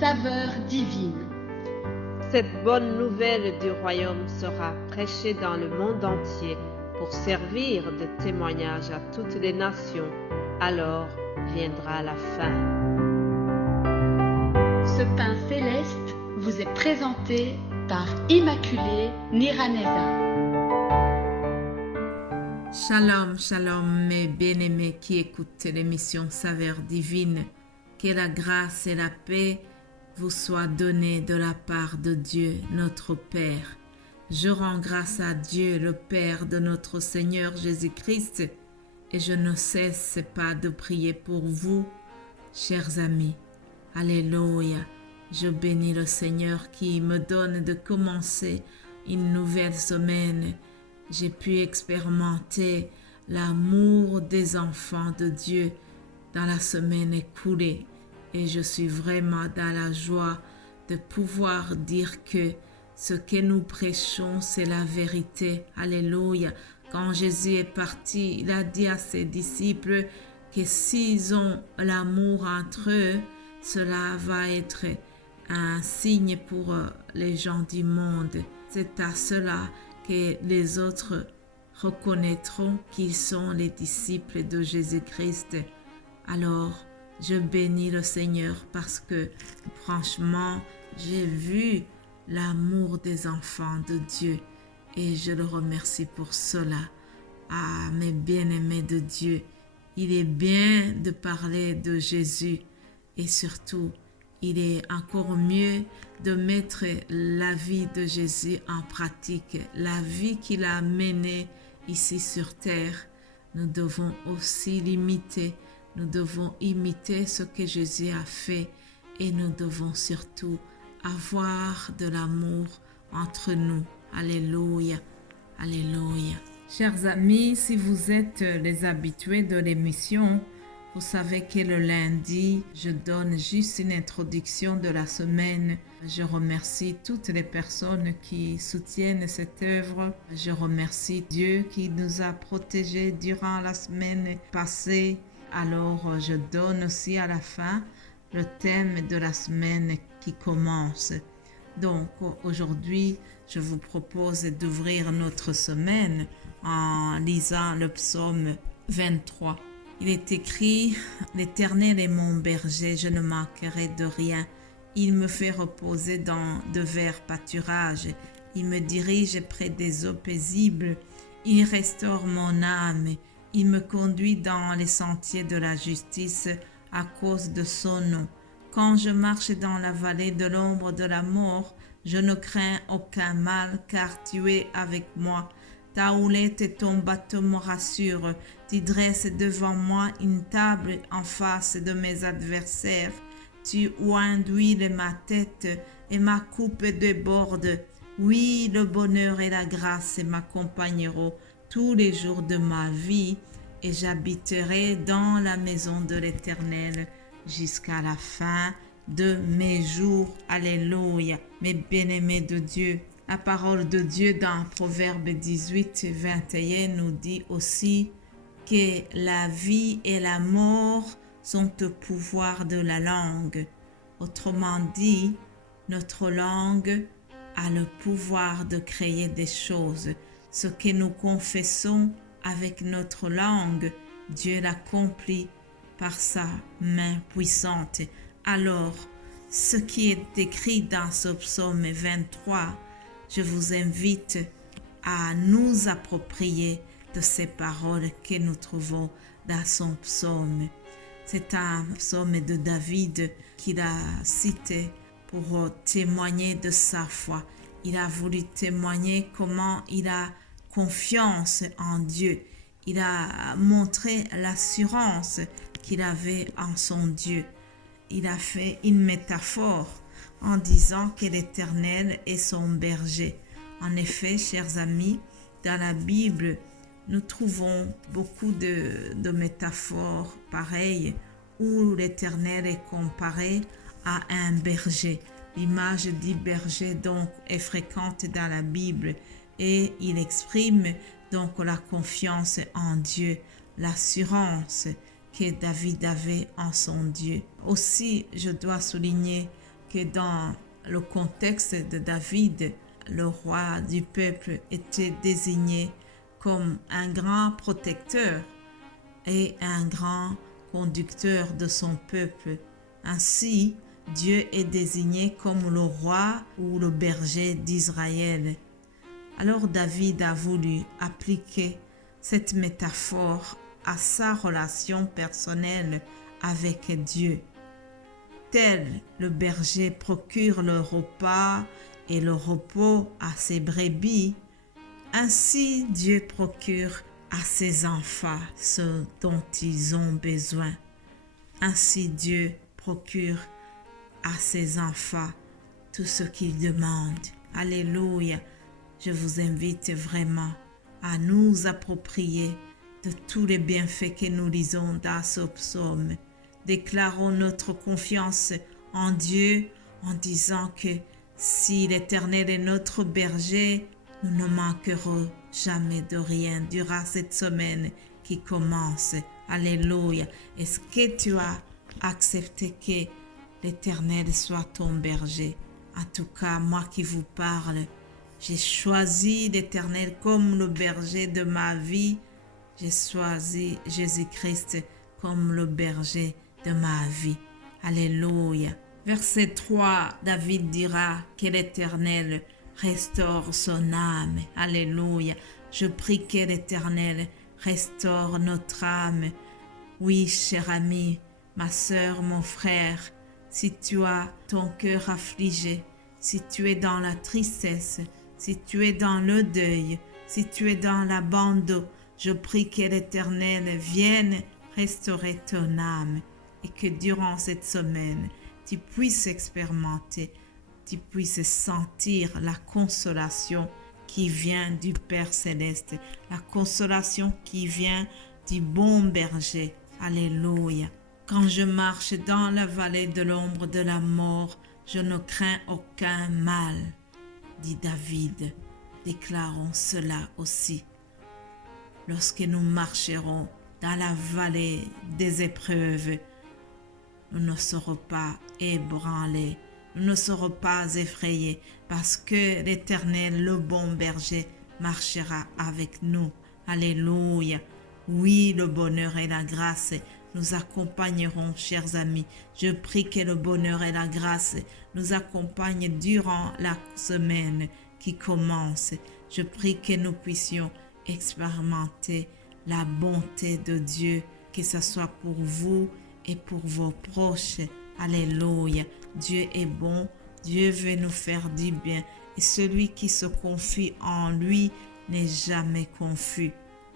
saveur divine. Cette bonne nouvelle du royaume sera prêchée dans le monde entier pour servir de témoignage à toutes les nations. Alors viendra la fin. Ce pain céleste vous est présenté par Immaculée Niraneza. Shalom, shalom, mes bien-aimés qui écoutent l'émission Saveur divine. Que la grâce et la paix vous soient données de la part de Dieu, notre Père. Je rends grâce à Dieu, le Père de notre Seigneur Jésus-Christ, et je ne cesse pas de prier pour vous, chers amis. Alléluia. Je bénis le Seigneur qui me donne de commencer une nouvelle semaine. J'ai pu expérimenter l'amour des enfants de Dieu dans la semaine écoulée et je suis vraiment dans la joie de pouvoir dire que ce que nous prêchons, c'est la vérité. Alléluia. Quand Jésus est parti, il a dit à ses disciples que s'ils ont l'amour entre eux, cela va être un signe pour les gens du monde. C'est à cela que les autres reconnaîtront qu'ils sont les disciples de Jésus-Christ. Alors, je bénis le Seigneur parce que, franchement, j'ai vu l'amour des enfants de Dieu et je le remercie pour cela. Ah, mes bien-aimés de Dieu, il est bien de parler de Jésus et surtout, il est encore mieux de mettre la vie de Jésus en pratique, la vie qu'il a menée ici sur terre. Nous devons aussi l'imiter, nous devons imiter ce que Jésus a fait et nous devons surtout avoir de l'amour entre nous. Alléluia, alléluia. Chers amis, si vous êtes les habitués de l'émission, vous savez que le lundi, je donne juste une introduction de la semaine. Je remercie toutes les personnes qui soutiennent cette œuvre. Je remercie Dieu qui nous a protégés durant la semaine passée. Alors, je donne aussi à la fin le thème de la semaine qui commence. Donc, aujourd'hui, je vous propose d'ouvrir notre semaine en lisant le psaume 23. Il est écrit « L'Éternel est mon berger, je ne manquerai de rien. Il me fait reposer dans de verts pâturages. Il me dirige près des eaux paisibles. Il restaure mon âme. Il me conduit dans les sentiers de la justice à cause de son nom. Quand je marche dans la vallée de l'ombre de la mort, je ne crains aucun mal, car tu es avec moi. Ta houlette et ton bâton me rassurent. Tu dresses devant moi une table en face de mes adversaires. Tu oins d'huile ma tête et ma coupe déborde. Oui, le bonheur et la grâce m'accompagneront tous les jours de ma vie et j'habiterai dans la maison de l'Éternel jusqu'à la fin de mes jours. Alléluia. Mes bien-aimés de Dieu. La parole de Dieu dans Proverbe 18, 21 nous dit aussi que la vie et la mort sont au pouvoir de la langue. Autrement dit, notre langue a le pouvoir de créer des choses. Ce que nous confessons avec notre langue, Dieu l'accomplit par sa main puissante. Alors, ce qui est écrit dans ce psaume 23, je vous invite à nous approprier de ces paroles que nous trouvons dans son psaume. C'est un psaume de David qu'il a cité pour témoigner de sa foi. Il a voulu témoigner comment il a confiance en Dieu. Il a montré l'assurance qu'il avait en son Dieu. Il a fait une métaphore en disant que l'Éternel est son berger. En effet, chers amis, dans la Bible, nous trouvons beaucoup de métaphores pareilles où l'Éternel est comparé à un berger. L'image du berger donc est fréquente dans la Bible et il exprime donc la confiance en Dieu, l'assurance que David avait en son Dieu. Aussi, je dois souligner que dans le contexte de David, le roi du peuple était désigné comme un grand protecteur et un grand conducteur de son peuple. Ainsi, Dieu est désigné comme le roi ou le berger d'Israël. Alors David a voulu appliquer cette métaphore à sa relation personnelle avec Dieu. Tel le berger procure le repas et le repos à ses brebis, ainsi Dieu procure à ses enfants ce dont ils ont besoin. Ainsi Dieu procure à ses enfants tout ce qu'ils demandent. Alléluia. Je vous invite vraiment à nous approprier de tous les bienfaits que nous lisons dans ce psaume. Déclarons notre confiance en Dieu en disant que si l'Éternel est notre berger, nous ne manquerons jamais de rien durant cette semaine qui commence. Alléluia. Est-ce que tu as accepté que l'Éternel soit ton berger? En tout cas, moi qui vous parle, j'ai choisi l'Éternel comme le berger de ma vie. J'ai choisi Jésus-Christ comme le berger de ma vie. Alléluia. Verset 3, David dira que l'Éternel restaure son âme. Alléluia. Je prie que l'Éternel restaure notre âme. Oui, cher ami, ma sœur, mon frère, si tu as ton cœur affligé, si tu es dans la tristesse, si tu es dans le deuil, si tu es dans l'abandon, je prie que l'Éternel vienne restaurer ton âme et que durant cette semaine, tu puisses expérimenter, tu puisses sentir la consolation qui vient du Père Céleste, la consolation qui vient du bon berger. Alléluia. Quand je marche dans la vallée de l'ombre de la mort, je ne crains aucun mal, dit David. Déclarons cela aussi. Lorsque nous marcherons dans la vallée des épreuves, nous ne serons pas ébranlés, nous ne serons pas effrayés, parce que l'Éternel, le bon berger, marchera avec nous. Alléluia. Oui, le bonheur et la grâce nous accompagneront, chers amis. Je prie que le bonheur et la grâce nous accompagnent durant la semaine qui commence. Je prie que nous puissions expérimenter la bonté de Dieu, que ce soit pour vous et pour vos proches. Alléluia. Dieu est bon, Dieu veut nous faire du bien et celui qui se confie en lui n'est jamais confus.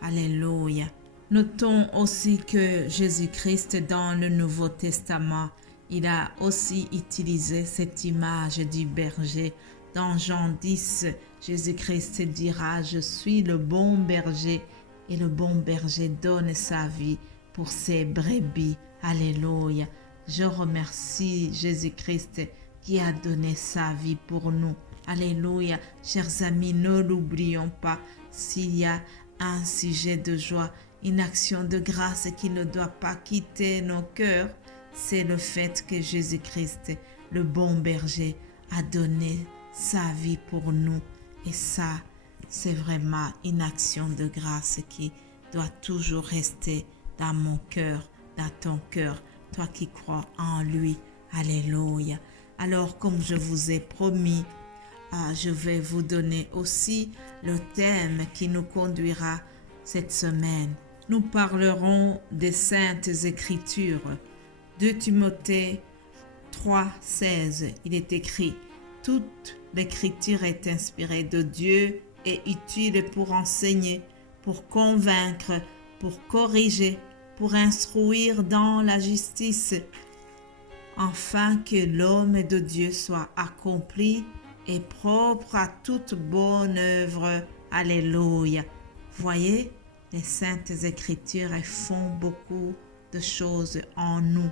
Alléluia. Notons aussi que Jésus-Christ dans le Nouveau Testament, il a aussi utilisé cette image du berger. Dans Jean 10, Jésus-Christ dira « Je suis le bon berger et le bon berger donne sa vie pour ses brebis. » Alléluia. Je remercie Jésus-Christ qui a donné sa vie pour nous. Alléluia. Chers amis, ne l'oublions pas. S'il y a un sujet de joie, une action de grâce qui ne doit pas quitter nos cœurs, c'est le fait que Jésus-Christ, le bon berger, a donné sa vie pour nous. Et ça, c'est vraiment une action de grâce qui doit toujours rester dans mon cœur, dans ton cœur, toi qui crois en lui. Alléluia. Alors, comme je vous ai promis, je vais vous donner aussi le thème qui nous conduira cette semaine. Nous parlerons des Saintes Écritures. 2 Timothée 3,16, il est écrit « Toute l'écriture est inspirée de Dieu et utile pour enseigner, pour convaincre, pour corriger, pour instruire dans la justice, afin que l'homme de Dieu soit accompli et propre à toute bonne œuvre. » Alléluia. Voyez, les Saintes Écritures font beaucoup de choses en nous.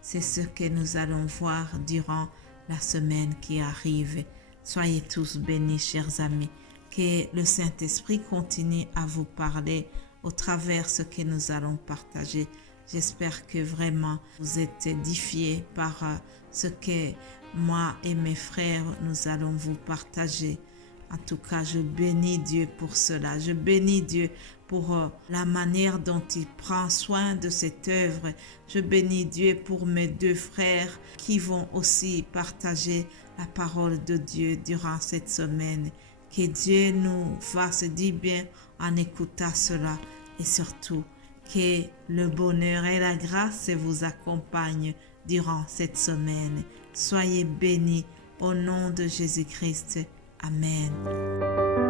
C'est ce que nous allons voir durant la semaine qui arrive. Soyez tous bénis, chers amis. Que le Saint-Esprit continue à vous parler au travers de ce que nous allons partager. J'espère que vraiment vous êtes édifiés par ce que moi et mes frères, nous allons vous partager. En tout cas, je bénis Dieu pour cela. Je bénis Dieu pour la manière dont il prend soin de cette œuvre. Je bénis Dieu pour mes 2 frères qui vont aussi partager la parole de Dieu durant cette semaine. Que Dieu nous fasse du bien en écoutant cela et surtout que le bonheur et la grâce vous accompagnent durant cette semaine. Soyez bénis au nom de Jésus-Christ. Amen.